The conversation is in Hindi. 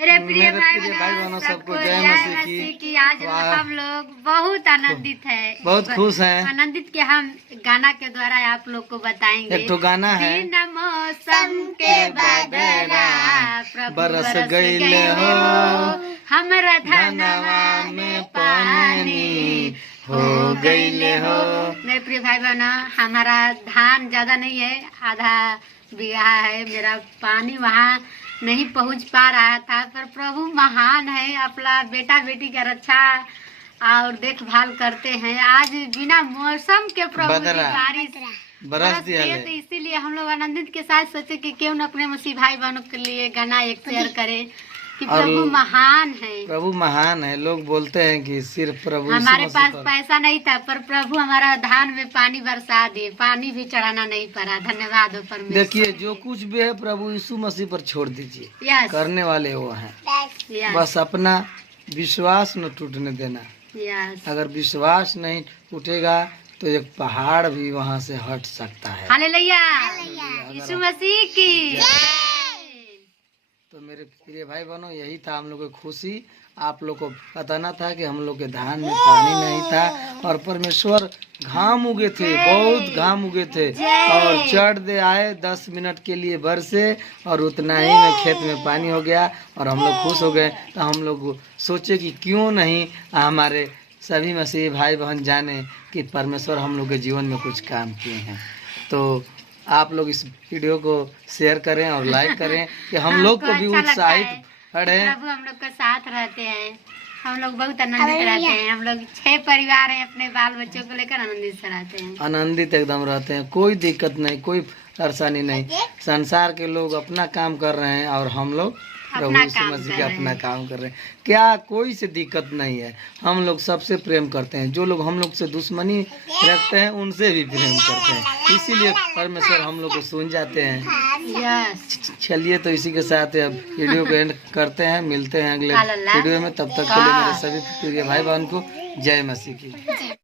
मेरे प्रिय भाई बहनों सबको जय मसीह की। आज हम लोग बहुत आनंदित है, बहुत खुश हैं। आनंदित के हम गाना के द्वारा आप लोग को बताएंगे। एक तो गाना है, बिन मौसम के बदला प्रभु बरस गईले हो, हमरा धनवा में पानी हो गईले हो। मेरे प्रिय भाई बहन, हमारा धान ज्यादा नहीं है, आधा बीघा है। मेरा पानी वहाँ नहीं पहुँच पा रहा था, पर प्रभु महान है, अपना बेटा बेटी का रक्षा और देखभाल करते हैं। आज बिना मौसम के प्रभु की बारिश बरस दिया है, तो इसीलिए हम लोग आनंदित के साथ सोचे कि क्यों न अपने मसीह भाई बहनों के लिए गाना एक शेयर करें कि प्रभु महान है। प्रभु महान है। लोग बोलते हैं कि सिर्फ प्रभु, हमारे पास पैसा नहीं था, पर प्रभु हमारा धान में पानी बरसा दिए, पानी भी चढ़ाना नहीं पड़ा। धन्यवाद हो परमेश्वर। देखिए, जो कुछ भी है प्रभु यीशु मसीह पर छोड़ दीजिए। करने वाले वो हैं। बस अपना विश्वास न टूटने देना। अगर विश्वास नहीं टूटेगा तो एक पहाड़ भी वहाँ से हट सकता है। हालेलुया, यीशु मसीह की। तो मेरे प्रिय भाई बहनों, यही था हम लोग की खुशी। आप लोग को बताना था कि हम लोग के धान में पानी नहीं था और परमेश्वर घाम उगे थे, बहुत घाम उगे थे और चढ़ दे आए 10 मिनट के लिए बरसे और उतना ही में खेत में पानी हो गया और हम लोग खुश हो गए। तो हम लोग सोचे कि क्यों नहीं हमारे सभी मसीह भाई बहन जाने कि परमेश्वर हम लोग के जीवन में कुछ काम किए हैं। तो आप लोग इस वीडियो को शेयर करें और लाइक करें कि हम लोग को भी उत्साहित खड़े। प्रभु हम लोग के साथ रहते हैं, हम लोग बहुत आनंदित रहते हैं। हम लोग 6 परिवार हैं, अपने बाल बच्चों को लेकर आनंदित से रहते हैं। आनंदित एकदम रहते हैं, कोई दिक्कत नहीं, कोई परेशानी नहीं। संसार के लोग अपना काम कर रहे हैं और हम लोग प्रभु यीशु मसीह का अपना काम कर रहे हैं। क्या कोई से दिक्कत नहीं है। हम लोग सबसे प्रेम करते हैं। जो लोग हम लोग से दुश्मनी रखते हैं उनसे भी प्रेम करते हैं, इसीलिए परमेश्वर हम लोग को सुन जाते हैं। चलिए, तो इसी के साथ अब वीडियो को एंड करते हैं। मिलते हैं अगले वीडियो में। तब तक के लिए मेरे सभी प्रिय भाई बहन को जय मसीह की।